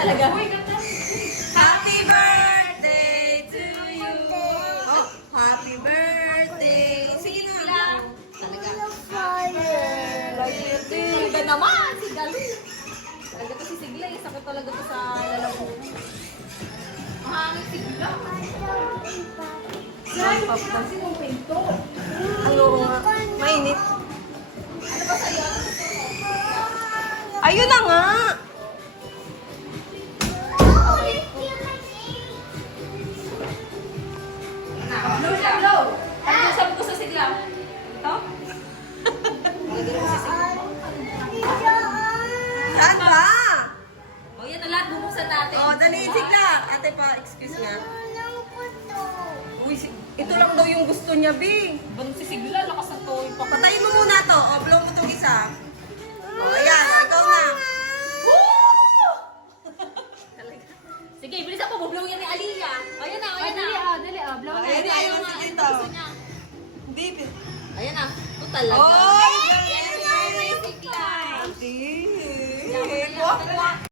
talaga. Happy birthday to you. Oh, happy birthday. Sige na. Talaga. Birthday. Talaga naman, si Galu. Talaga to si Sigla, sakit talaga to sa lalamunan. Mahangin Sigla. Saan kasi mong pinto? Ano nga? Mainit. Ano ba sa'yo? Ayun na nga. Okay. Blow siya, blow. Ano sabi ko sa Sigla? Ito? Lagyan mo si Sigla. Saan ba? O yan na lahat, bubuksan natin. Oh, dali, Sigla. Ate pa, excuse nga. Uy, ito lang daw yung gusto niya, Bing. Banong si Sigla, lakas ng toy pa. Patayin mo muna to. O, blow mo tong isa. O, ayan. Ikaw na. Sige, bilis ako, bublow yan ni Aliyah. Ayan na, ayan na. Dali, blow na. Ayan, ayaw nga, si ano Tito. gusto niya? Hindi. Ayan na. Ito talaga. Oh! Happy birthday, Sigla. Hindi. Kuha, kuha.